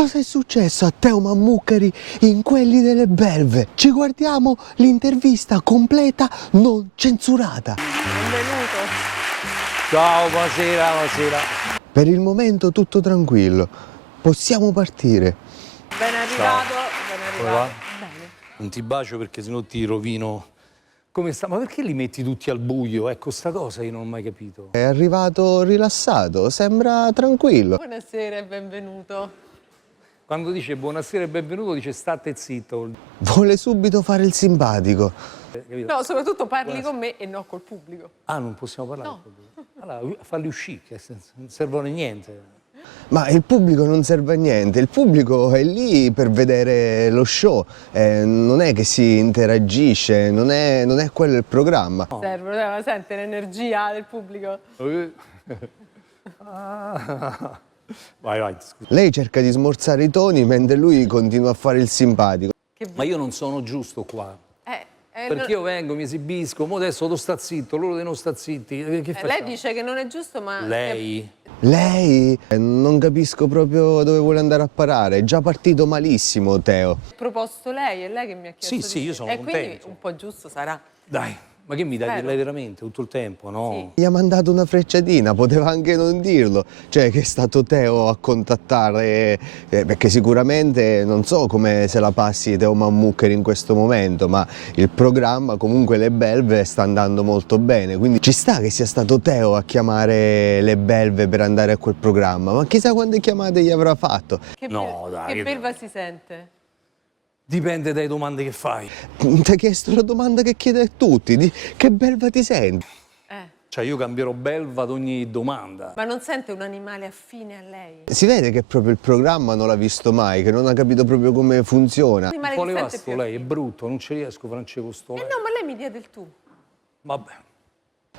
Cosa è successo a Teo Mammucari in Quelli delle Belve? Ci guardiamo l'intervista completa, non censurata. Benvenuto. Ciao, buonasera, buonasera. Per il momento tutto tranquillo, possiamo partire. Ben arrivato, ben Come va? arrivato. Bene. Non ti bacio perché sennò ti rovino. Come sta? Ma perché li metti tutti al buio? Ecco, sta cosa io non ho mai capito. È arrivato rilassato, sembra tranquillo. Buonasera e benvenuto. Quando dice buonasera e benvenuto dice state zitto. Vuole subito fare il simpatico. Capito? No, soprattutto parli con me e non col pubblico. Ah, non possiamo parlare? No. Allora, falli uscire, che non servono a niente. Ma il pubblico non serve a niente, il pubblico è lì per vedere lo show, non è che si interagisce, non è quello il programma. Serve, sente l'energia del pubblico. Vai, vai, scusa. Lei cerca di smorzare i toni mentre lui continua a fare il simpatico. Ma io non sono giusto qua. Perché non- io vengo, mi esibisco, mo adesso tu sta zitto, loro devono sta zitti. Che facciamo? lei dice che non è giusto, ma... Lei? Lei non capisco proprio dove vuole andare a parare, è già partito malissimo Teo. Ha proposto lei, è lei che mi ha chiesto Sì, di io sono E quindi contento. un po' giusto sarà. Dai, ma che mi dai Spero. lei veramente tutto il tempo, no? Sì. Gli ha mandato una frecciatina, poteva anche non dirlo, cioè che è stato Teo a contattare, perché sicuramente non so come se la passi Teo Mammucari in questo momento, ma il programma comunque Le Belve sta andando molto bene, quindi ci sta che sia stato Teo a chiamare Le Belve per andare a quel programma, ma chissà quante chiamate gli avrà fatto. Che, No, dai, che che- belva si sente? Dipende dalle domande che fai. Ti ha chiesto la domanda che chiede a tutti, che belva ti senti? Cioè io cambierò belva ad ogni domanda. Ma non sente un animale affine a lei? Si vede che proprio il programma non l'ha visto mai, che non ha capito proprio come funziona. Un animale Un po' che sente levasto più lei, è affine. brutto, non ci riesco, Francesco, sto lei. No, ma lei mi dia del tu. Vabbè.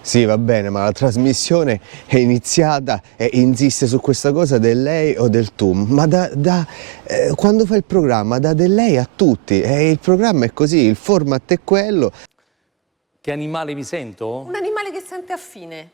Sì, va bene, ma la trasmissione è iniziata e insiste su questa cosa del lei o del tu. Ma quando fa il programma dà del lei a tutti e il programma è così, il format è quello. Che animale mi sento? Un animale che sente affine.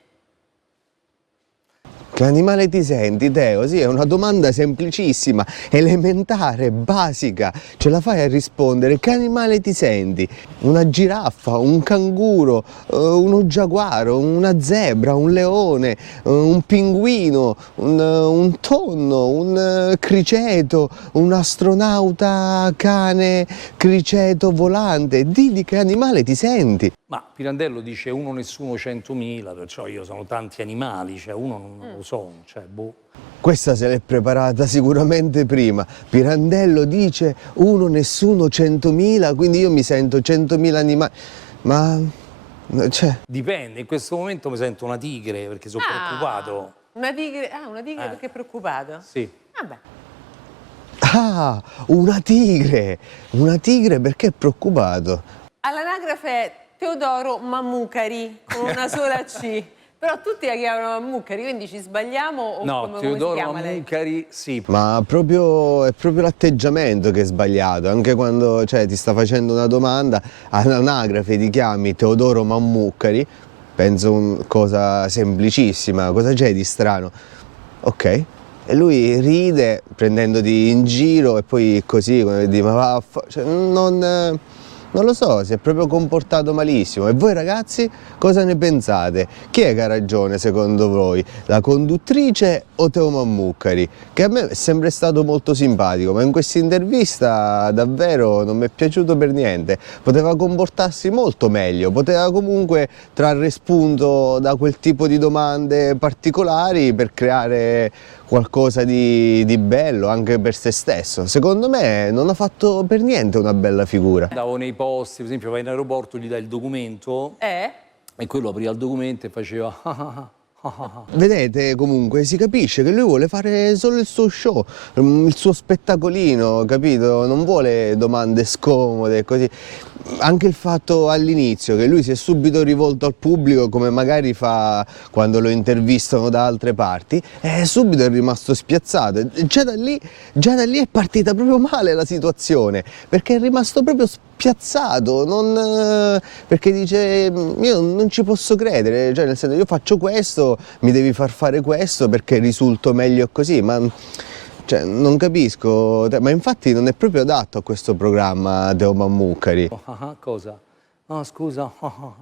Che animale ti senti, Teo? Sì, è una domanda semplicissima, elementare, basica. Ce la fai a rispondere? Che animale ti senti? Una giraffa, un canguro, uno giaguaro, una zebra, un leone, un pinguino, un tonno, un criceto, un astronauta cane criceto volante. Di che animale ti senti? Ma Pirandello dice uno nessuno 100.000, perciò io sono tanti animali, cioè uno non lo so, cioè boh. Questa se l'è preparata sicuramente prima. Pirandello dice uno nessuno 100.000, quindi io mi sento 100.000 animali. Ma cioè, Dipende, in questo momento mi sento una tigre perché sono preoccupato. Una tigre perché è preoccupata? Sì. Vabbè. una tigre perché è preoccupato? All'anagrafe è Teodoro Mammucari, con una sola C. Però tutti la chiamano Mammucari, quindi ci sbagliamo o No, come si Teodoro chiama lei? Mammucari, sì. Ma è proprio l'atteggiamento che è sbagliato, anche quando ti sta facendo una domanda, all'anagrafe ti chiami Teodoro Mammucari, penso cosa semplicissima, cosa c'è di strano? Ok, e lui ride prendendoti in giro e poi così, come di ma vaffa, non lo so, si è proprio comportato malissimo. E voi ragazzi cosa ne pensate? Chi è che ha ragione secondo voi? La conduttrice o Teo Mammucari? Che a me è sempre stato molto simpatico, ma in questa intervista davvero non mi è piaciuto per niente. Poteva comportarsi molto meglio, poteva comunque trarre spunto da quel tipo di domande particolari per creare qualcosa di bello anche per se stesso. Secondo me non ha fatto per niente una bella figura. Andavo nei posti, per esempio vai in aeroporto, gli dai il documento e quello apriva il documento e faceva Vedete, comunque si capisce che lui vuole fare solo il suo show, il suo spettacolino, capito? Non vuole domande scomode, così. Anche il fatto all'inizio che lui si è subito rivolto al pubblico, come magari fa quando lo intervistano da altre parti, e subito è rimasto spiazzato. Già da lì è partita proprio male la situazione, perché è rimasto proprio spiazzato, perché dice io non ci posso credere, cioè nel senso io faccio questo, mi devi far fare questo perché risulto meglio così, ma Cioè, non capisco, ma infatti non è proprio adatto a questo programma Teo Mammucari. Cosa? No, scusa,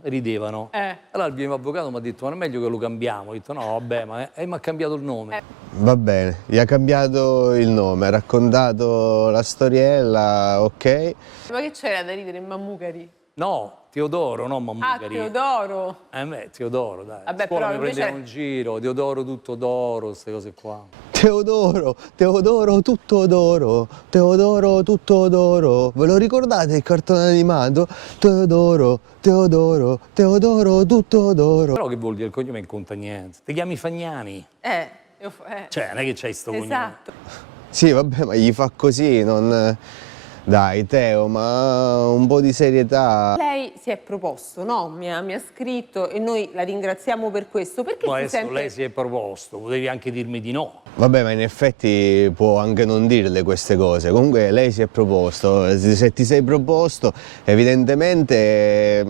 ridevano. Allora il mio avvocato mi ha detto, ma non è meglio che lo cambiamo? Ho detto, no, vabbè, ma mi ha cambiato il nome. Va bene, gli ha cambiato il nome, ha raccontato la storiella, ok? Ma che c'era da ridere in Mammucari? No, Teodoro, non Ah, Mammucari. Teodoro. Beh, Teodoro, dai. Vabbè, A scuola però mi invece- prendevano in giro, Teodoro, tutto d'oro, queste cose qua. Teodoro, Teodoro tutto d'oro, Teodoro tutto d'oro. Ve lo ricordate il cartone animato? Teodoro, Teodoro, Teodoro tutto d'oro. Però che vuol dire? Il cognome non conta niente. Ti chiami Fagnani? Cioè, non è che c'hai sto cognome. Esatto. Sì, vabbè, ma gli fa così, non... Dai, Teo, ma un po' di serietà. Lei si è proposto, no? Mi ha scritto e noi la ringraziamo per questo. Perché Ma si adesso sente... lei si è proposto, potevi anche dirmi di no. Vabbè, ma in effetti può anche non dirle queste cose. Comunque lei si è proposto. Se ti sei proposto, evidentemente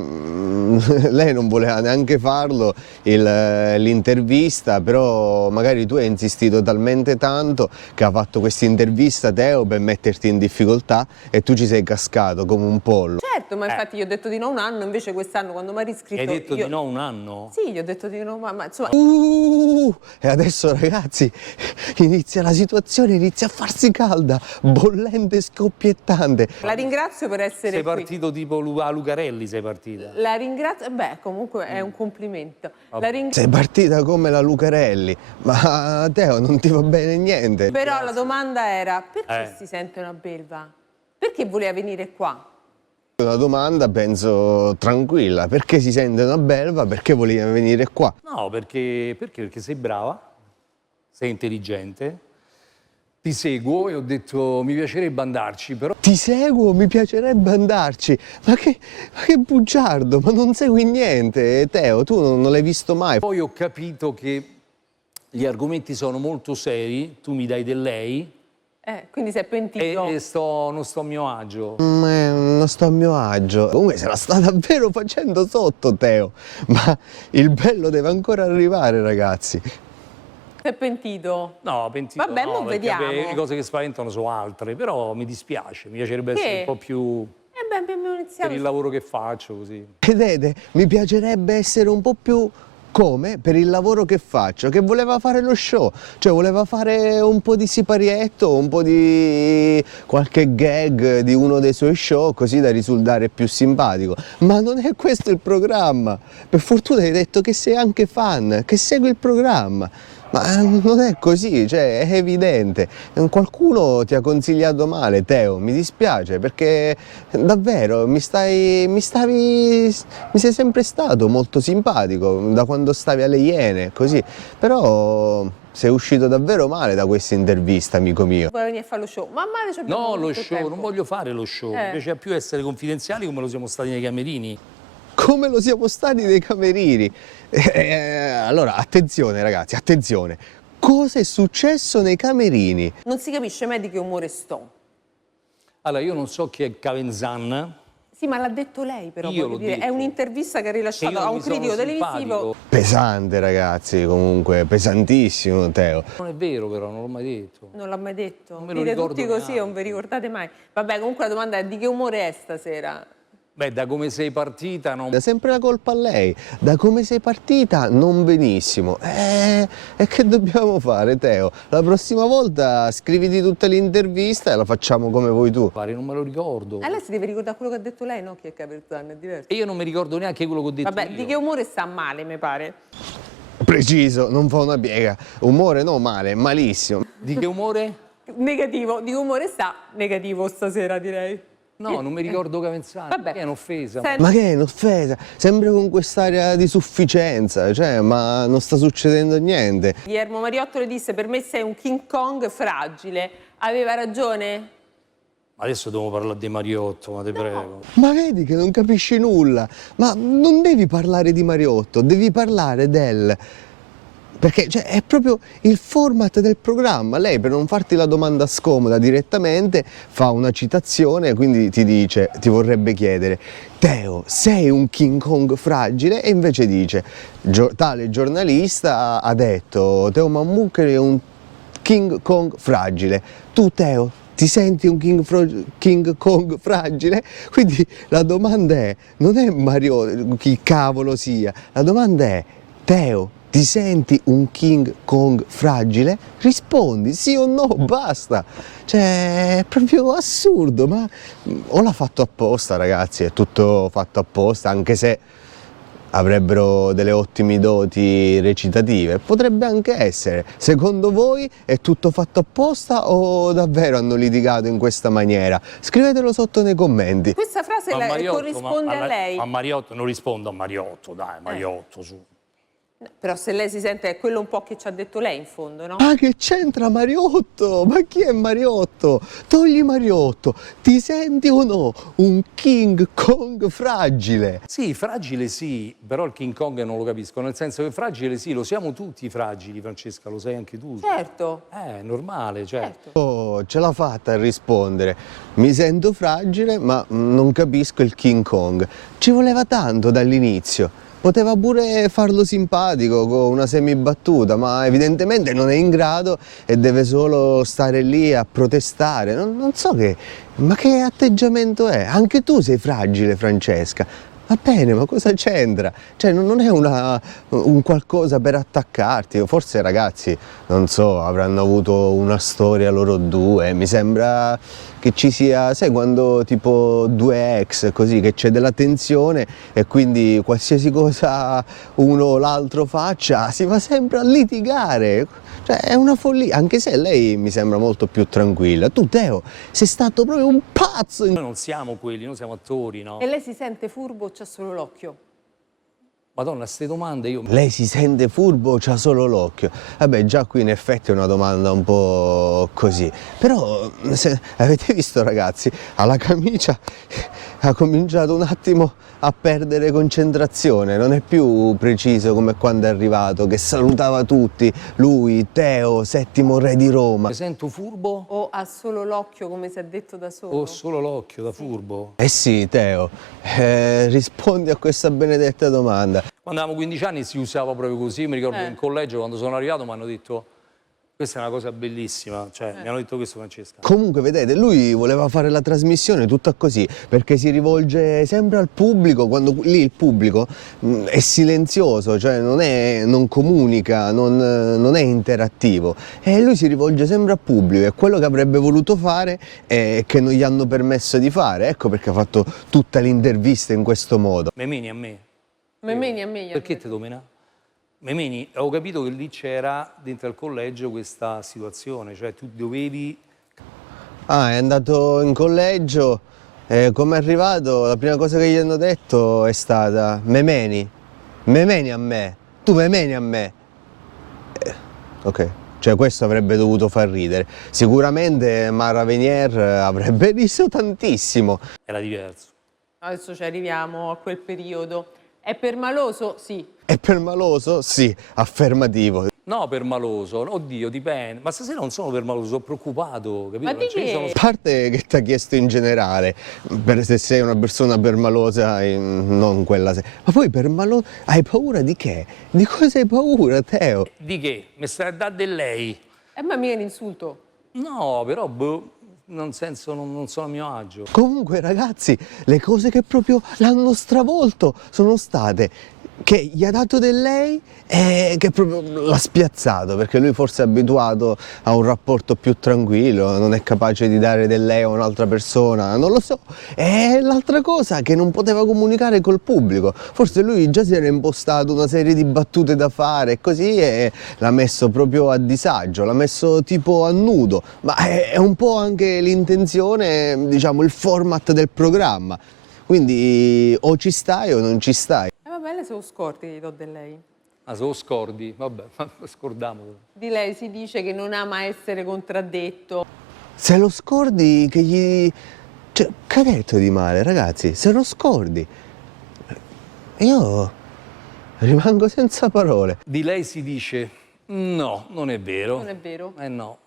lei non voleva neanche farlo l'intervista, però magari tu hai insistito talmente tanto che ha fatto questa intervista Teo per metterti in difficoltà e tu ci sei cascato come un pollo. Certo, ma infatti io ho detto di no un anno, invece quest'anno quando mi ha riscritto... Hai detto io... di no un anno? Sì, gli ho detto di no, ma insomma... E adesso ragazzi inizia la situazione, inizia a farsi calda, bollente e scoppiettante. La ringrazio per essere Sei qui. partito tipo a Lucarelli, sei partita. La ringrazio... Beh, comunque è un complimento. Sei partita come la Lucarelli, ma Teo non ti va bene niente. Però la domanda era, perché Eh. si sente una belva? Perché voleva venire qua? Una domanda, penso, tranquilla. Perché si sente una belva? Perché voleva venire qua? No, perché sei brava, sei intelligente, ti seguo e ho detto mi piacerebbe andarci, però Ti seguo, mi piacerebbe andarci. Ma che bugiardo, ma non segui niente, Teo, tu non l'hai visto mai. poi ho capito che gli argomenti sono molto seri, tu mi dai del lei Quindi si è pentito. e non sto a mio agio. Non sto a mio agio. Comunque se la sta davvero facendo sotto, Teo. Ma il bello deve ancora arrivare, ragazzi. Si è pentito. No, pentito Vabbè, no, mo perché vediamo. le cose che spaventano sono altre, però mi dispiace, mi piacerebbe essere un po' più Beh, abbiamo iniziato. per il lavoro che faccio così. Vedete, mi piacerebbe essere un po' più come per il lavoro che faccio, che voleva fare lo show, cioè voleva fare un po' di siparietto, un po' di qualche gag di uno dei suoi show, così da risultare più simpatico. Ma non è questo il programma. Per fortuna hai detto che sei anche fan, che segui il programma. Ma non è così, cioè è evidente. Qualcuno ti ha consigliato male, Teo, mi dispiace perché davvero mi sei sempre stato molto simpatico da quando stavi alle Iene, così. Però sei uscito davvero male da questa intervista, amico mio. Voleva venire a fare lo show. Ma male ci abbiamo No, lo tutto il show, tempo. non voglio fare lo show, mi piace più essere confidenziali come lo siamo stati nei camerini. Come lo siamo stati nei camerini. Allora, attenzione ragazzi, attenzione. Cosa è successo nei camerini? Non si capisce mai di che umore sto. Allora, io non so chi è Cavenzan. Sì, ma l'ha detto lei però, Io voglio l'ho dire. detto. È un'intervista che ha E rilasciato io a non un mi sono critico televisivo. simpatico. Pesante ragazzi, comunque, pesantissimo, Teo. Non è vero però, non l'ho mai detto. Non l'ha mai detto. Non me lo Dite ricordo tutti così e neanche. non vi ricordate mai. Vabbè, comunque la domanda è di che umore è stasera? Beh, da come sei partita non... Dà sempre la colpa a lei. Da come sei partita non benissimo. E che dobbiamo fare, Teo? La prossima volta scriviti tutta l'intervista e la facciamo come vuoi tu. Pare, non me lo ricordo. Lei si deve ricordare quello che ha detto lei, no? Chi è Caperzano, è diverso. E io non mi ricordo neanche quello che ho detto Vabbè, io. di che umore sta male, mi pare. Preciso, non fa una piega. Umore no, male, malissimo. Di che umore? Negativo, di che umore sta? Negativo stasera, direi. No, non mi ricordo Cavenzani. Vabbè. Che è un'offesa. Senti, Ma che è un'offesa? Sempre con quest'area di sufficienza, cioè, ma non sta succedendo niente. Guillermo Mariotto le disse, per me sei un King Kong fragile. Aveva ragione? Adesso devo parlare di Mariotto, ma te prego. Ma vedi che non capisci nulla. Ma non devi parlare di Mariotto, devi parlare del... Perché cioè, è proprio il format del programma. Lei, per non farti la domanda scomoda direttamente, fa una citazione, quindi ti dice, ti vorrebbe chiedere: Teo, sei un King Kong fragile? E invece dice, tale giornalista ha detto, Teo Mammucari è un King Kong fragile. Tu Teo, ti senti un King Kong fragile? Quindi la domanda è, non è Mario chi cavolo sia, la domanda è, Teo, ti senti un King Kong fragile? Rispondi sì o no, basta. Cioè, è proprio assurdo, ma o l'ha fatto apposta, ragazzi, è tutto fatto apposta, anche se avrebbero delle ottime doti recitative. Potrebbe anche essere. Secondo voi è tutto fatto apposta o davvero hanno litigato in questa maniera? Scrivetelo sotto nei commenti. Questa frase corrisponde a lei. A Mariotto non rispondo a Mariotto, dai, Mariotto su. Però se lei si sente è quello un po' che ci ha detto lei in fondo, no? Ma che c'entra Mariotto? Ma chi è Mariotto? Togli Mariotto. Ti senti o no un King Kong fragile? Sì, fragile sì, però il King Kong non lo capisco, nel senso che fragile sì, lo siamo tutti fragili, Francesca, lo sai anche tu. Certo. È normale, cioè. Certo. Oh, ce l'ha fatta a rispondere. Mi sento fragile, ma non capisco il King Kong. Ci voleva tanto dall'inizio. Poteva pure farlo simpatico con una semibattuta, ma evidentemente non è in grado e deve solo stare lì a protestare. Non so ma che atteggiamento è? Anche tu sei fragile, Francesca. Va bene, ma cosa c'entra? Cioè, non è un qualcosa per attaccarti. Forse, ragazzi, non so, avranno avuto una storia loro due. Mi sembra che ci sia, sai, quando tipo due ex, così, che c'è della tensione e quindi qualsiasi cosa uno o l'altro faccia, si va sempre a litigare. Cioè, è una follia, anche se lei mi sembra molto più tranquilla. Tu, Teo, sei stato proprio un pazzo. Noi non siamo quelli, noi siamo attori, no? E lei si sente furbo o c'ha solo l'occhio? Madonna, queste domande io... Lei si sente furbo o c'ha solo l'occhio? Vabbè, già qui in effetti è una domanda un po' così. Però, avete visto, ragazzi, alla camicia ha cominciato un attimo a perdere concentrazione, non è più preciso come quando è arrivato, che salutava tutti, lui, Teo, settimo re di Roma. Mi sento furbo O ha solo l'occhio, come si è detto da solo? o solo l'occhio da furbo? Eh sì, Teo, rispondi a questa benedetta domanda. Quando avevamo 15 anni si usava proprio così, mi ricordo in collegio quando sono arrivato mi hanno detto questa è una cosa bellissima, cioè mi hanno detto questo, Francesca. Comunque, vedete, lui voleva fare la trasmissione tutta così, perché si rivolge sempre al pubblico, quando lì il pubblico è silenzioso, cioè non comunica, non è interattivo. E lui si rivolge sempre al pubblico, è quello che avrebbe voluto fare e che non gli hanno permesso di fare. Ecco perché ha fatto tutta l'intervista in questo modo. Memini a me. Memeni a me. Perché te domina? Memeni, ho capito che lì c'era dentro al collegio questa situazione, cioè tu dovevi... Ah, è andato in collegio e come è arrivato la prima cosa che gli hanno detto è stata memeni a me, tu memeni a me. Ok, cioè questo avrebbe dovuto far ridere. Sicuramente Mara Venier avrebbe riso tantissimo. Era diverso. Adesso ci arriviamo a quel periodo. È permaloso? Sì. E per maloso? Sì, affermativo. No, permaloso, oddio, dipende. Ma stasera non sono permaloso, sono preoccupato, capito? Ma di che? Sono... A parte che ti ha chiesto in generale, se sei una persona permalosa, non quella ma poi permalosa, hai paura di che? Di cosa hai paura, Teo? Di che? Mi stai a dare del lei? Ma mica un insulto. No, però, boh, non sono a mio agio. Comunque, ragazzi, le cose che proprio l'hanno stravolto sono state che gli ha dato del lei e che proprio l'ha spiazzato, perché lui forse è abituato a un rapporto più tranquillo, non è capace di dare del lei a un'altra persona, non lo so. E l'altra cosa, che non poteva comunicare col pubblico, forse lui già si era impostato una serie di battute da fare e così, e l'ha messo proprio a disagio, l'ha messo tipo a nudo, ma è un po' anche l'intenzione, diciamo, il format del programma, quindi o ci stai o non ci stai. Vabbè, lei se lo scordi, gli do del lei. Ah, se lo scordi? Vabbè, scordiamolo. Di lei si dice che non ama essere contraddetto. Se lo scordi che gli... Cioè, che ha detto di male, ragazzi? Se lo scordi. Io rimango senza parole. Di lei si dice no, non è vero. Non è vero? No.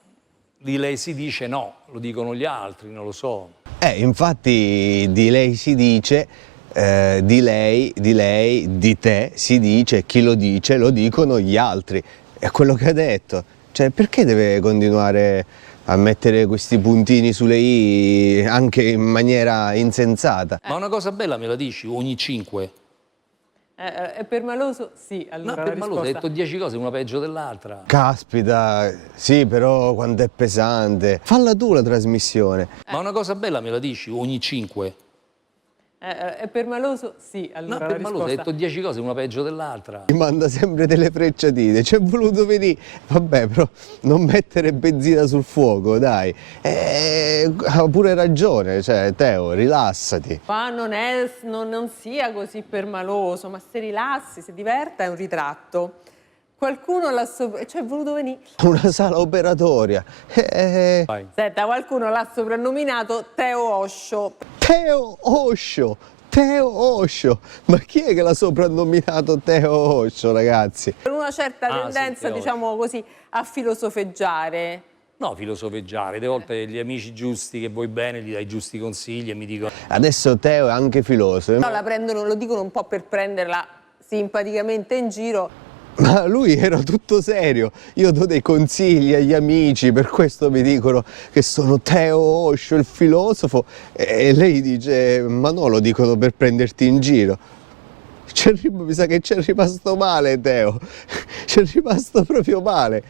Di lei si dice no, lo dicono gli altri, non lo so. Infatti di lei si dice... di lei, di te si dice, chi lo dice lo dicono gli altri, è quello che ha detto. Cioè, perché deve continuare a mettere questi puntini sulle i anche in maniera insensata? Ma una cosa bella me la dici ogni 5? È permaloso? Sì, No, allora la per Malò, risposta. hai detto 10 cose, una peggio dell'altra. Caspita, sì, però quanto è pesante. Falla tu la trasmissione. Ma una cosa bella me la dici ogni 5? È permaloso? Sì, No, allora la per Malò, hai risposta. detto 10 cose, una peggio dell'altra. Mi manda sempre delle frecciatine, c'è voluto venire. Vabbè, però non mettere benzina sul fuoco, dai. Ha pure ragione, cioè, Teo, rilassati. Ma non sia così permaloso, ma se rilassi, se diverta è un ritratto. Qualcuno l'ha cioè è voluto venire. Una sala operatoria. Vai. Senta, qualcuno l'ha soprannominato Teo Osho. Teo Osho! Teo Osho! Ma chi è che l'ha soprannominato Teo Osho, ragazzi? Per una certa Ah, sì, tendenza, Teo diciamo così, a filosofeggiare. No, filosofeggiare, delle volte gli amici giusti che vuoi bene gli dai giusti consigli e mi dicono Adesso Teo è anche filosofo. No, la prendono, lo dicono un po' per prenderla simpaticamente in giro. Ma lui era tutto serio. Io do dei consigli agli amici, per questo mi dicono che sono Teo Osho, il filosofo. E lei dice, ma no, lo dicono per prenderti in giro. Mi sa che ci è rimasto male, Teo. Ci è rimasto proprio male.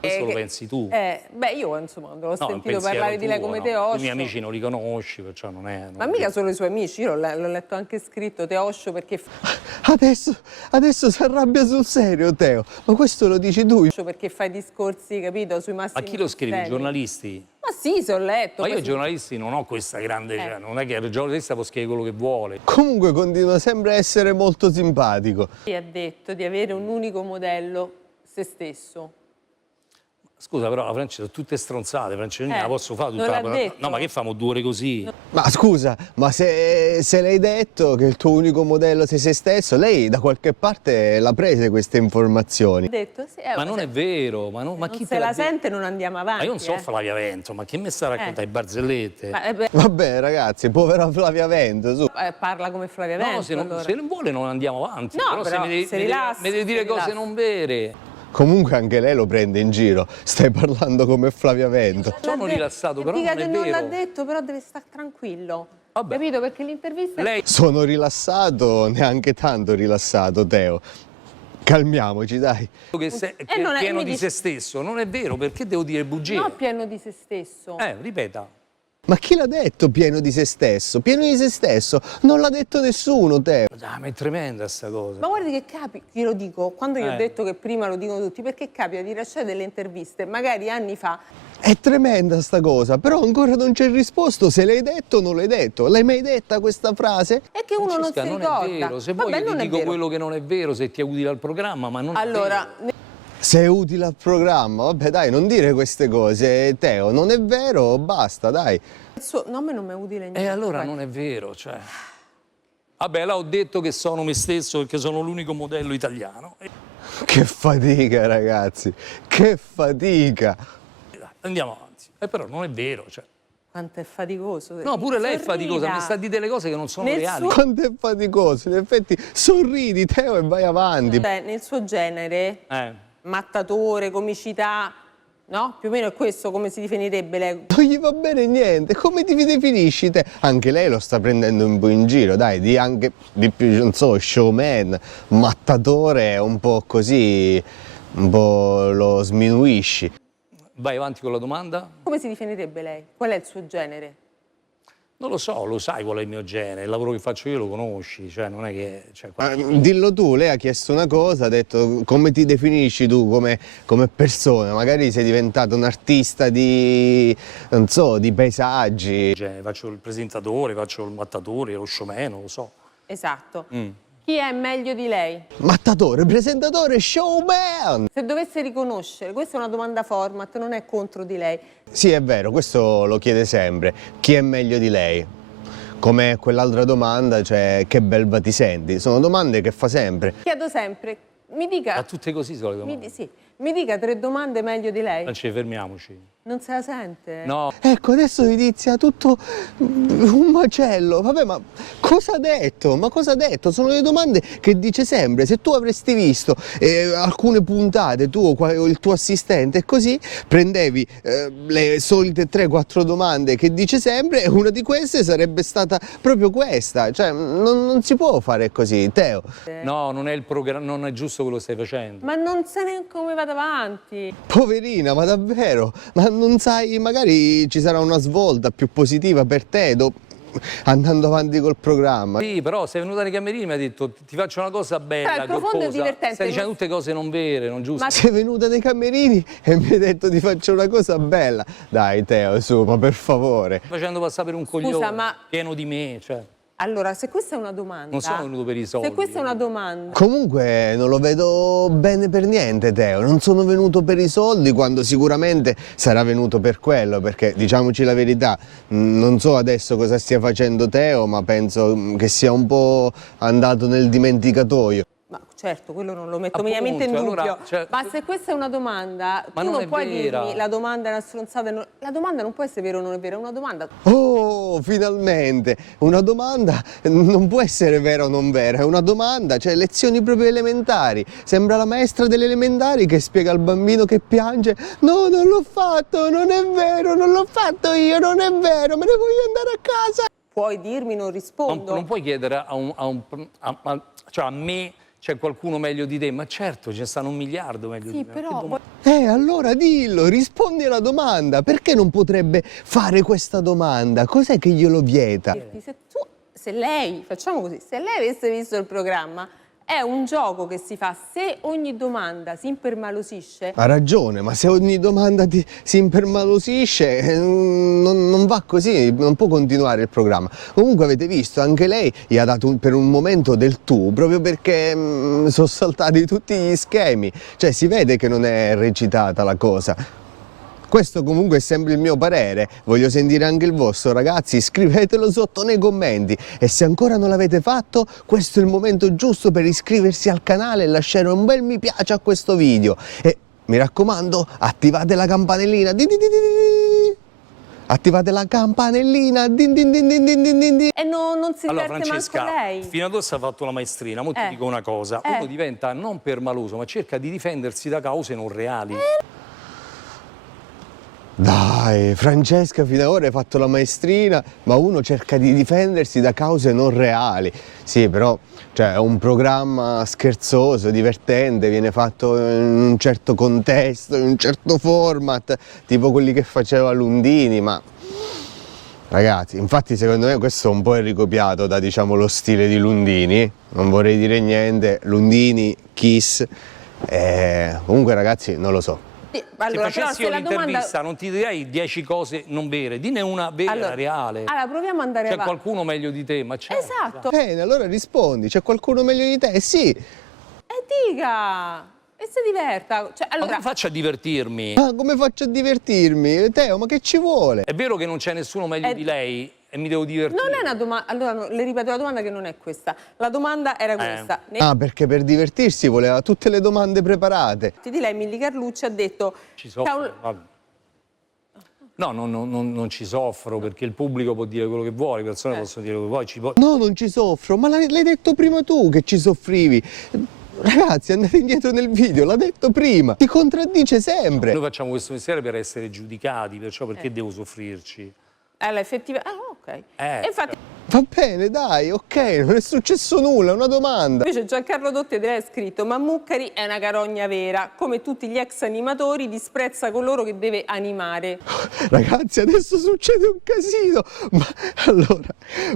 questo lo che- pensi tu. Beh, io insomma, quando l'ho No, è un sentito parlare pensiero di lei tuo, come no? Teo Tu i Osho. miei amici non li conosci, perciò non è... Ma mica solo i suoi amici, io l'ho letto anche scritto Teo Osho perché Adesso si arrabbia sul serio, Teo. Ma questo lo dici tu. fai discorsi, capito, sui Ma massimi chi lo scrive? I sistemi. giornalisti? Ma sì, se ho letto. Ma io poi i giornalisti non ho questa grande... cioè, non è che il giornalista può scrivere quello che vuole. Comunque continua sempre a essere molto simpatico. si ha detto di avere un unico modello, se stesso. Scusa, però la Francia sono tutte stronzate, Francia, non la posso fare non tutta l'ha la... detto. No, ma che famo 2 ore così? Ma scusa, ma se l'hai detto che il tuo unico modello sei se stesso, lei da qualche parte l'ha prese queste informazioni. Ha detto, sì, Ma non è vero, ma non chi se te la l'ha detto? sente non andiamo avanti. Ma io non so Flavia Vento, ma che mi sta a raccontare barzellette? Ma, beh, Vabbè ragazzi, povera Flavia Vento, su. parla come Flavia Vento. No, se non, allora. se non vuole non andiamo avanti, No, però, però se rilassi, mi devi dire se cose rilassi. non vere. Comunque anche lei lo prende in giro, stai parlando come Flavia Vento. Sono rilassato, però dica non è che non l'ha vero. detto, però deve stare tranquillo. Vabbè. Capito? Perché l'intervista Lei Sono rilassato, neanche tanto rilassato, Teo. Calmiamoci, dai. che è non è- pieno mi di dice- se stesso, non è vero, perché devo dire bugie? no pieno di se stesso. Ripeta. Ma chi l'ha detto pieno di se stesso? Pieno di se stesso? Non l'ha detto nessuno, Teo. Ah, ma è tremenda sta cosa. Ma guardi che capita, glielo dico, quando io ho Eh. detto che prima lo dicono tutti, perché capita di rilasciare delle interviste, magari anni fa, È tremenda sta cosa, però ancora non c'è risposto se l'hai detto o non l'hai detto. L'hai mai detta questa frase? è che uno non si Francesca, non ricorda. è vero, se Vabbè, vuoi io non ti è dico vero. quello che non è vero, se ti è utile al programma, ma non è Allora, vero. Se è utile al programma, vabbè dai, non dire queste cose, Teo, non è vero, basta, dai. no, a me non mi è utile niente. E allora guarda. non è vero, cioè... Vabbè, là ho detto che sono me stesso perché sono l'unico modello italiano. Che fatica, ragazzi, che fatica. Dai, andiamo avanti. Però non è vero, cioè... Quanto è faticoso. No, pure lei è Sorrida. faticosa, mi sta a dire delle cose che non sono Nel reali. suo- Quanto è faticoso, in effetti sorridi, Teo, e vai avanti. Cioè, nel suo genere, Eh. mattatore, comicità, no? Più o meno è questo come si definirebbe lei. Non gli va bene niente, come ti definisci te? Anche lei lo sta prendendo un po' in giro, dai, di anche di più, non so, showman, mattatore, un po' così, un po' lo sminuisci. Vai avanti con la domanda? Come si definirebbe lei? Qual è il suo genere? Non lo so, lo sai qual è il mio genere, il lavoro che faccio io lo conosci, cioè non è che... Cioè, Dillo tu, lei ha chiesto una cosa, ha detto come ti definisci tu come persona, magari sei diventato un artista di, non so, di paesaggi. genere, faccio il presentatore, faccio il mattatore, lo showman, non lo so. Esatto. Chi è meglio di lei? Mattatore, presentatore, showman! Se dovesse riconoscere, questa è una domanda format, non è contro di lei. Sì, è vero, questo lo chiede sempre. Chi è meglio di lei? Come quell'altra domanda, cioè che belva ti senti? Sono domande che fa sempre. Chiedo sempre, mi A dica, tutte così sono le domande. mi dica 3 domande meglio di lei. Fermiamoci. Non se la sente? No, Ecco, adesso inizia tutto un macello. Vabbè, ma cosa ha detto? Ma cosa ha detto? Sono le domande che dice sempre. Se tu avresti visto alcune puntate, tu o il tuo assistente, e così prendevi le solite 3-4 domande che dice sempre, e una di queste sarebbe stata proprio questa. Cioè, non si può fare così, Teo. no, non è il programma, non è giusto quello che stai facendo. Ma non sa neanche come vada avanti. Poverina, ma davvero? Ma non sai, magari ci sarà una svolta più positiva per te andando avanti col programma. Sì, però sei venuta nei camerini e mi ha detto ti faccio una cosa bella, il profondo è corposa. divertente, Stai dicendo non- tutte cose non vere, non giuste. Ma- Sei venuta nei camerini e mi hai detto ti faccio una cosa bella. Dai Teo, su, ma per favore. Facendo passare per un coglione ma- pieno di me, cioè. Allora, se questa è una domanda... Non sono venuto per i soldi. Se questa è una domanda... Comunque non lo vedo bene per niente, Teo. Non sono venuto per i soldi quando sicuramente sarà venuto per quello, perché diciamoci la verità, non so adesso cosa stia facendo Teo, ma penso che sia un po' andato nel dimenticatoio. Ma certo, quello non lo metto Appunto, minimamente in dubbio. allora, cioè, ma se questa è una domanda, Ma tu non non è puoi vera. dirmi la domanda è una stronzata. La domanda non può essere vera o non è vera, è una domanda. Oh, finalmente! Una domanda non può essere vera o non vera, è una domanda, cioè lezioni proprio elementari. Sembra la maestra delle elementari che spiega al bambino che piange: no, non l'ho fatto, non è vero, non l'ho fatto io, non è vero, me ne voglio andare a casa. Puoi dirmi, non rispondo. non puoi chiedere cioè a me c'è qualcuno meglio di te, ma certo ce ne stanno 1 miliardo meglio di Sì, me. però... Allora dillo, rispondi alla domanda. Perché non potrebbe fare questa domanda? Cos'è che glielo vieta? Se lei, facciamo così, se lei avesse visto il programma, è un gioco che si fa se ogni domanda si impermalosisce. Ha ragione, ma se ogni domanda si impermalosisce, non va così, non può continuare il programma. Comunque avete visto, anche lei gli ha dato per un momento del tu, proprio perché sono saltati tutti gli schemi. Cioè si vede che non è recitata la cosa. Questo comunque è sempre il mio parere, voglio sentire anche il vostro, ragazzi, scrivetelo sotto nei commenti e se ancora non l'avete fatto, questo è il momento giusto per iscriversi al canale e lasciare un bel mi piace a questo video e mi raccomando, attivate la campanellina, attivate la campanellina, E non si Allora diverte Francesca, manco lei. fino adesso ha fatto la maestrina, ora ti dico una cosa, uno diventa non permaloso, ma cerca di difendersi da cause non reali. Dai, Francesca fino ad ora hai fatto la maestrina, ma uno cerca di difendersi da cause non reali. Sì, però cioè, è un programma scherzoso, divertente, viene fatto in un certo contesto, in un certo format, tipo quelli che faceva Lundini, ma... Ragazzi, infatti secondo me questo un po' è ricopiato da, diciamo, lo stile di Lundini, non vorrei dire niente, Lundini, Kiss, comunque ragazzi non lo so. Allora, se però, facessi io la l'intervista non ti direi 10 cose non vere, dine una vera, reale. Allora, proviamo ad andare C'è avanti. qualcuno meglio di te, ma c'è. Esatto. Bene, allora rispondi, c'è qualcuno meglio di te? Sì. E dica! E si diverta. Cioè, Ma allora, come faccio a divertirmi? Ma come faccio a divertirmi? Teo, ma che ci vuole? È vero che non c'è nessuno meglio di lei e mi devo divertire? non è una domanda. Allora, le ripeto la domanda che non è questa. La domanda era questa. Ah, perché per divertirsi voleva tutte le domande preparate. Di lei, Milly Carlucci ha detto... Ci soffro, vabbè. No, non ci soffro perché il pubblico può dire quello che vuole, le persone possono dire quello che vuoi. No, non ci soffro, ma l'hai detto prima tu che ci soffrivi. Ragazzi, andate indietro nel video, l'ha detto prima. Ti contraddice sempre. Noi facciamo questo mestiere per essere giudicati, perciò perché devo soffrirci? Allora, effettivamente... Ah, ok. E infatti... Va bene, dai, ok, non è successo nulla, è una domanda. Invece Giancarlo Dotti ha scritto: ma Muccari è una carogna vera, come tutti gli ex animatori disprezza coloro che deve animare. Ragazzi, adesso succede un casino.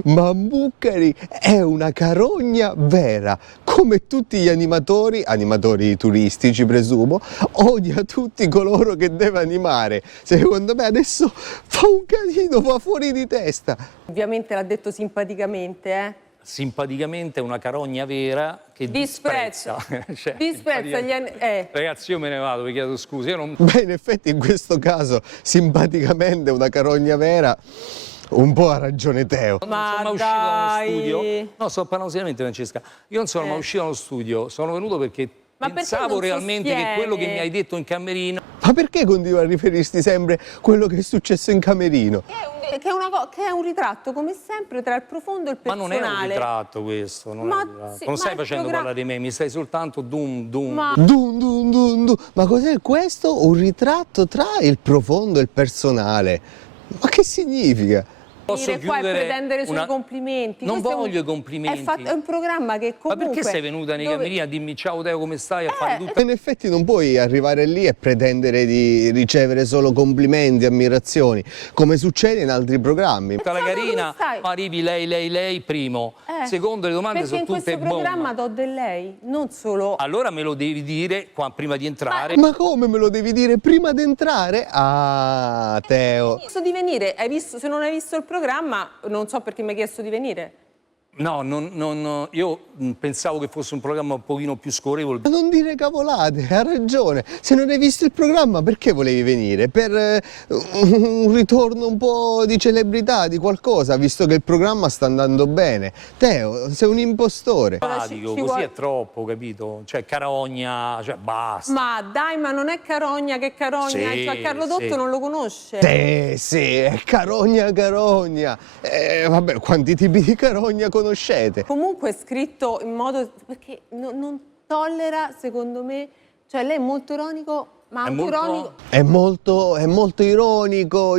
Ma Muccari è una carogna vera, come tutti gli animatori turistici presumo, odia tutti coloro che deve animare. Secondo me adesso fa un casino, va fuori di testa. Ovviamente l'ha detto simpaticamente, Simpaticamente è una carogna vera che disprezza. Cioè, disprezza gli Ragazzi, io me ne vado, vi chiedo scusa. Io non... Beh, in effetti in questo caso simpaticamente una carogna vera, un po' ha ragione Teo. Ma non sono mai uscito dallo studio. No, sto parlando seriamente, Francesca. Io non sono mai uscito dallo studio, sono venuto perché Ma perché Pensavo non realmente che quello che mi sostiene? hai detto in camerino... Ma perché continua a riferirti sempre a quello che è successo in camerino? Che è un ritratto, come sempre, tra il profondo e il Ma personale. non è un ritratto questo, non, Ma è un ritratto. sì, Non ma stai il facendo programma- parlare di me, mi stai soltanto dum. Ma Dun dun dun dun. Ma cos'è questo? Un ritratto tra il profondo e il personale. Ma che significa? Posso venire qua e chiudere pretendere i suoi una- complimenti. Non Questo è voglio i È, complimenti. è un programma che Ma comunque... perché sei venuta nei dove- camerini a dirmi ciao Teo come stai, a fare tutto? In effetti non puoi arrivare lì e pretendere di ricevere solo complimenti, ammirazioni, come succede in altri programmi. Tutta la Ciao, Teo, carina, come stai? arrivi lei, primo. Secondo, le domande Perché sono in questo tutte bomba. programma do del lei, non solo... Allora me lo devi dire prima di entrare. Ma come me lo devi dire prima di entrare? Ah, Teo. Chiesto di venire, hai visto, se non hai visto il programma, non so perché mi hai chiesto di venire. No, io pensavo che fosse un programma un pochino più scorrevole. Ma non dire cavolate, ha ragione. Se non hai visto il programma, perché volevi venire? Per un ritorno un po' di celebrità, di qualcosa, visto che il programma sta andando bene. Teo, sei un impostore. Simpatico, ci così vuole- è troppo, capito? Cioè, carogna, cioè, basta. Ma dai, ma non è Carogna che Carogna, Sì, cioè Carlo Dotto sì. non lo conosce. Sì, è carogna. Vabbè, quanti tipi di carogna conoscete? Comunque è scritto in modo... perché non tollera, secondo me... Cioè lei è molto ironico, ma È anche molto- È molto ironico,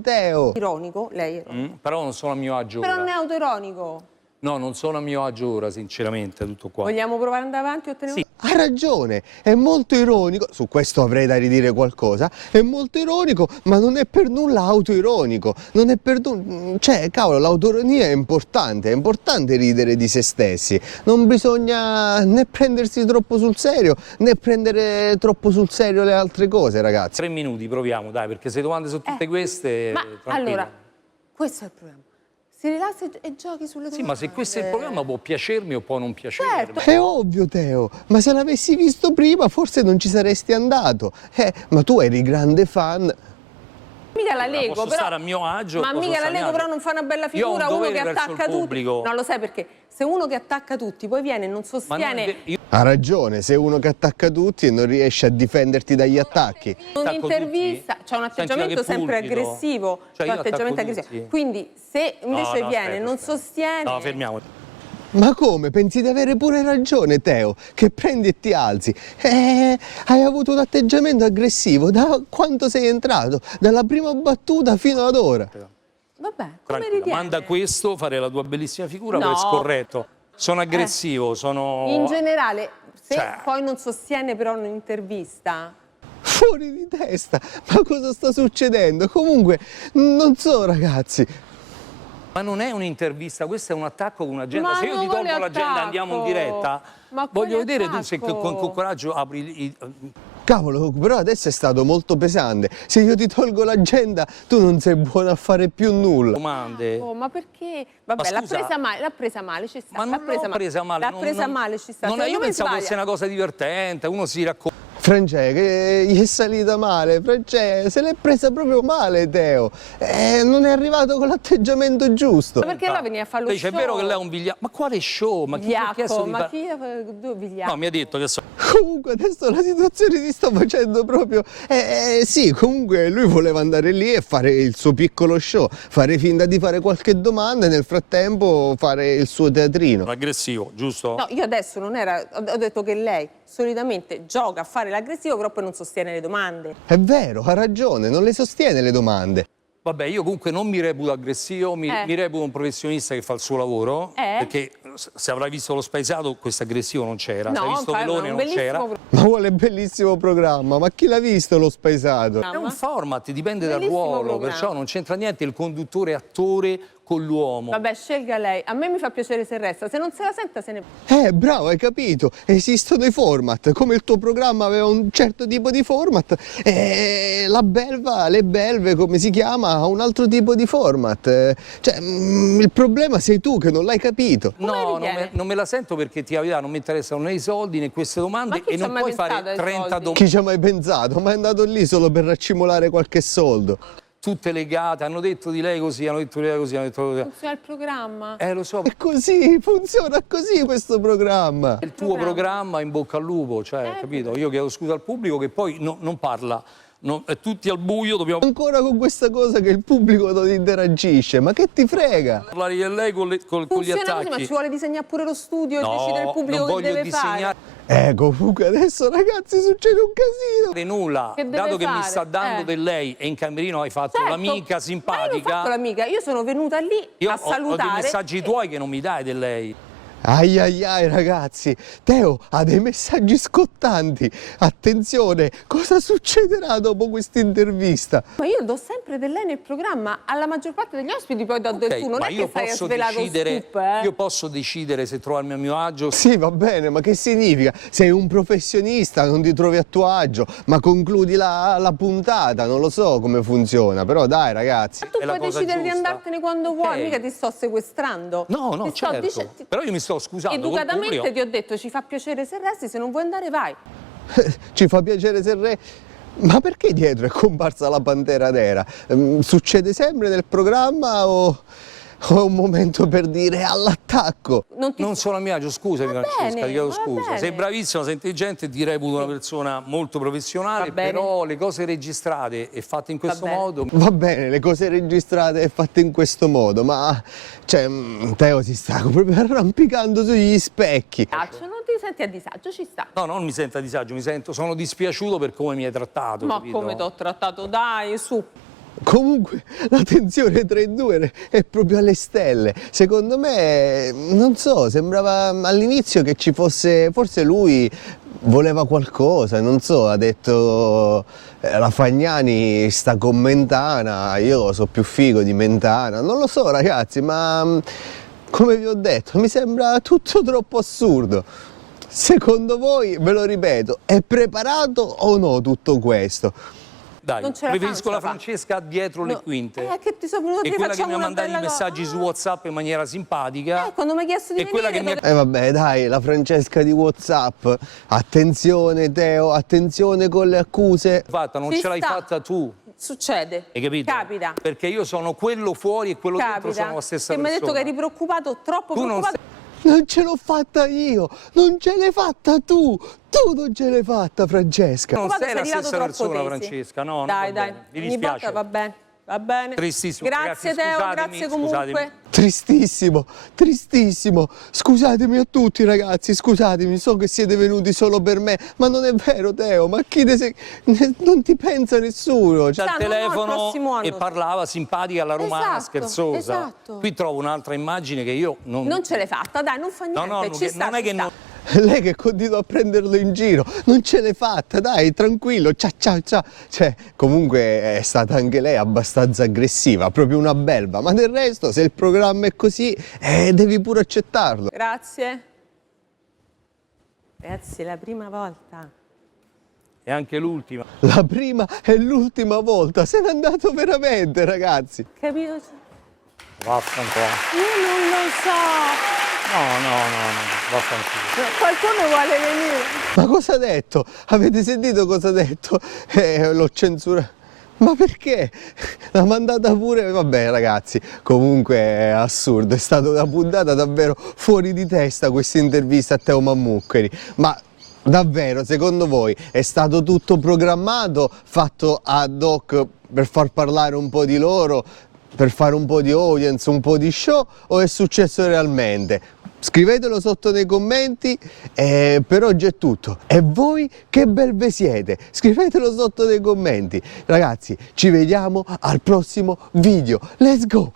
Teo. ironico, lei è ironico. Però non sono a mio agio Però ora. non è autoironico. No, non sono a mio agio ora, sinceramente, tutto qua. Vogliamo provare ad andare avanti e ottenere... Sì. Ha ragione, è molto ironico, su questo avrei da ridire qualcosa, è molto ironico, ma non è per nulla autoironico, non è per cioè, cavolo, l'autoironia è importante ridere di se stessi, non bisogna né prendersi troppo sul serio, né prendere troppo sul serio le altre cose, ragazzi. 3 minuti, proviamo, dai, perché se le domande sono tutte queste, Ma tranquilla. allora, questo è il programma. Si rilassa e giochi sulle Sì, domande. ma se questo è il programma può piacermi o può non piacermi. Certo. È ovvio, Teo, ma se l'avessi visto prima forse non ci saresti andato, ma tu eri grande fan. Mica la Lego, posso però... stare a mio agio, Ma posso mica la stare a mio Lego agio. però non fa una bella Io ho un figura, uno dovere che verso il attacca tutti. pubblico. Non lo sai perché? Se uno che attacca tutti poi viene e non Ma non è sostiene... io Ha ragione, sei uno che attacca tutti e non riesce a difenderti dagli attacchi. attacco Un'intervista, tutti? c'è un Senti, atteggiamento ma che sempre pulpito. aggressivo, Cioè, c'è un io atteggiamento attacco aggressivo. tutti? Quindi se invece No, viene e aspetta, non aspetta. sostiene... No, fermiamo. Ma come? Pensi di avere pure ragione, Teo? Che prendi e ti alzi? Hai avuto un atteggiamento aggressivo da quanto sei entrato? Dalla prima battuta fino ad ora. Vabbè, come Tranquilla, ritieni? manda questo, fare la tua bellissima figura, No. poi è scorretto. Sono aggressivo, sono... In generale, se Cioè- poi non sostiene però un'intervista... Fuori di testa! Ma cosa sta succedendo? Comunque, non so, ragazzi. Ma non è un'intervista, questo è un attacco con un'agenda. Ma Se io non ti tolgo vuole l'agenda e andiamo in attacco. diretta, Ma voglio quale vedere tu se attacco? con coraggio apri Cavolo, però adesso è stato molto pesante. Se io ti tolgo l'agenda, tu non sei buono a fare più nulla. domande. Oh, ma perché? Vabbè, Ma l'ha scusa- presa male, ci sta. Ma non l'ho presa male. L'ha presa male, ci sta. Non, Secondo io me pensavo sbaglia. fosse una cosa divertente, uno si racconta. Francesco, che gli è salita male, Francesco, se l'è presa proprio male, Teo. Non è arrivato con l'atteggiamento giusto. Ma perché allora veniva a fare lo Dice, show? è vero che lei è un vigliacco. Ma quale show? Ma chi ti ha chiesto Vigliacco, di ma fare- chi Vigliacco? No, mi ha detto che so. Comunque adesso la situazione si sta facendo proprio... sì, comunque lui voleva andare lì e fare il suo piccolo show, fare finta di fare qualche domanda e nel frattempo fare il suo teatrino. Aggressivo, giusto? No, io adesso non era... Ho detto che lei solitamente gioca a fare l'aggressivo, però poi non sostiene le domande. È vero, ha ragione, non le sostiene le domande. Vabbè, io comunque non mi reputo aggressivo, mi reputo un professionista che fa il suo lavoro, perché se avrai visto lo spaesato questo aggressivo non c'era, se hai visto infatti, Melone è un non c'era. bellissimo Ma vuole bellissimo programma, ma chi l'ha visto lo spaesato? È un format, dipende dal Bellissimo ruolo, programma. perciò non c'entra niente il conduttore attore con l'uomo. Vabbè, scelga lei. A me mi fa piacere se resta. Se non se la senta, se ne va. Bravo, hai capito, esistono i format, come il tuo programma aveva un certo tipo di format, la belva, le belve, come si chiama, ha un altro tipo di format. Il problema sei tu che non l'hai capito. No, ritiene? non me la sento perché ti verità non mi interessano né i soldi né queste domande Ma chi e ci ha non mai puoi fare pensato ai 30 soldi? domande. Chi ci ha mai pensato? Ma è andato lì solo per raccimolare qualche soldo. tutte legate, hanno detto di lei così, hanno detto di lei così, hanno detto così. Funziona il programma. Lo so. È così, funziona così questo programma. Il tuo programma in bocca al lupo, cioè, capito? Io chiedo scusa al pubblico che poi non parla. Tutti al buio dobbiamo Ancora con questa cosa che il pubblico non interagisce, ma che ti frega? parlare di lei con gli Funziona così, attacchi. ma ci vuole disegnare pure lo studio e No, decidere il pubblico non che voglio deve disegnare fare. Comunque adesso ragazzi succede un casino. nulla, Che deve dato che mi fare? sta dando del lei e in camerino hai fatto Certo, l'amica Ma io non ho simpatica. fatto l'amica, io sono venuta lì Io a ho salutare. dei messaggi tuoi che non mi dai del lei. Ai ai ai ragazzi, Teo ha dei messaggi scottanti. Attenzione, cosa succederà dopo questa intervista? Ma io do sempre del lei nel programma, alla maggior parte degli ospiti poi do del tu, non ma è io che stai a posso svelare lo decidere, scoop, eh? io posso decidere se trovarmi a mio agio. Sì, va bene, ma che significa? Sei un professionista, non ti trovi a tuo agio, ma concludi la puntata, non lo so come funziona, però dai ragazzi. Ma tu È la puoi cosa decidere di giusta. andartene quando vuoi, mica ti sto sequestrando. No, Ti sto certo. Però io mi sto scusando col Educatamente pubblico. ti ho detto ci fa piacere se resti, se non vuoi andare vai. Ci fa piacere se Ma perché dietro è comparsa la Pantera Nera? Succede sempre nel programma o è un momento per dire all'attacco? Non sono a mio agio, scusami Francesca, bene, ti chiedo va scusa. bene. Sei bravissima, sei intelligente, ti reputo una persona molto professionale, Va bene. però le cose registrate e fatte in questo bene. modo. Va bene, le cose registrate e fatte in questo modo, ma cioè, Teo si sta proprio arrampicando sugli specchi. Non ti senti a disagio, ci sta. No, non mi sento a disagio, sono dispiaciuto per come mi hai trattato. Ma capito? come ti ho trattato? Dai, su. Comunque la tensione tra i due è proprio alle stelle. Secondo me, non so, sembrava all'inizio che ci fosse, forse lui voleva qualcosa, non so, ha detto la Fagnani sta con Mentana, io so più figo di Mentana, non lo so ragazzi, ma come vi ho detto, mi sembra tutto troppo assurdo. Secondo voi, ve lo ripeto, è preparato o no tutto questo? Dai, Non ce la preferisco fa, la non ce la fa. Francesca dietro le quinte. Che ti sono venuti, E quella che facciamo mi ha una mandato i bella messaggi su WhatsApp in maniera simpatica. quando mi hai chiesto di E quella venire, che mi ha- Vabbè dai, la Francesca di WhatsApp, attenzione Teo, attenzione con le accuse. fatta, non Ci ce l'hai sta. fatta tu. Succede. Hai capito? Capita. Perché io sono quello fuori e quello dentro Capita. sono la stessa Che mi hai detto persona. che eri preoccupato, troppo Tu non preoccupato. Non ce l'ho fatta io, non ce l'hai fatta tu non ce l'hai fatta Francesca. Non sei la arrivato stessa troppo persona, tesi. Francesca, no, Dai, va dai, bene. Mi ogni dispiace. volta va bene, va bene. Tristissimo. Grazie Ragazzi, Teo, scusatemi, grazie comunque. scusatemi. Tristissimo, tristissimo, scusatemi a tutti ragazzi, scusatemi, so che siete venuti solo per me, ma non è vero Teo, ma non ti pensa nessuno. C'ha il no, il telefono prossimo anno. e parlava simpatica alla romana, Esatto, scherzosa. esatto. Qui trovo un'altra immagine che io Non ce l'hai fatta, dai, non fa niente. No, no, ci sta, non è ci che sta. non... Lei che continua a prenderlo in giro, non ce l'hai fatta, dai, tranquillo, ciao ciao ciao. Cioè, comunque è stata anche lei abbastanza aggressiva, proprio una belva, ma del resto, se il programma è così, devi pure accettarlo. Grazie. Ragazzi, è la prima volta. è anche l'ultima. La prima e l'ultima volta, se n'è andato veramente, ragazzi. Capito? Vaffanculo. Io non lo so. No, vaffanculo. Qualcuno vuole venire. Ma cosa ha detto? Avete sentito cosa ha detto? L'ho censurato. Ma perché? L'ha mandata pure... Vabbè ragazzi, comunque è assurdo, è stata una puntata davvero fuori di testa questa intervista a Teo Mammuccheri. Ma davvero, secondo voi è stato tutto programmato, fatto ad hoc per far parlare un po' di loro, per fare un po' di audience, un po' di show, o è successo realmente? Scrivetelo sotto nei commenti, per oggi è tutto. E voi che belve siete? Scrivetelo sotto nei commenti. Ragazzi, ci vediamo al prossimo video. Let's go!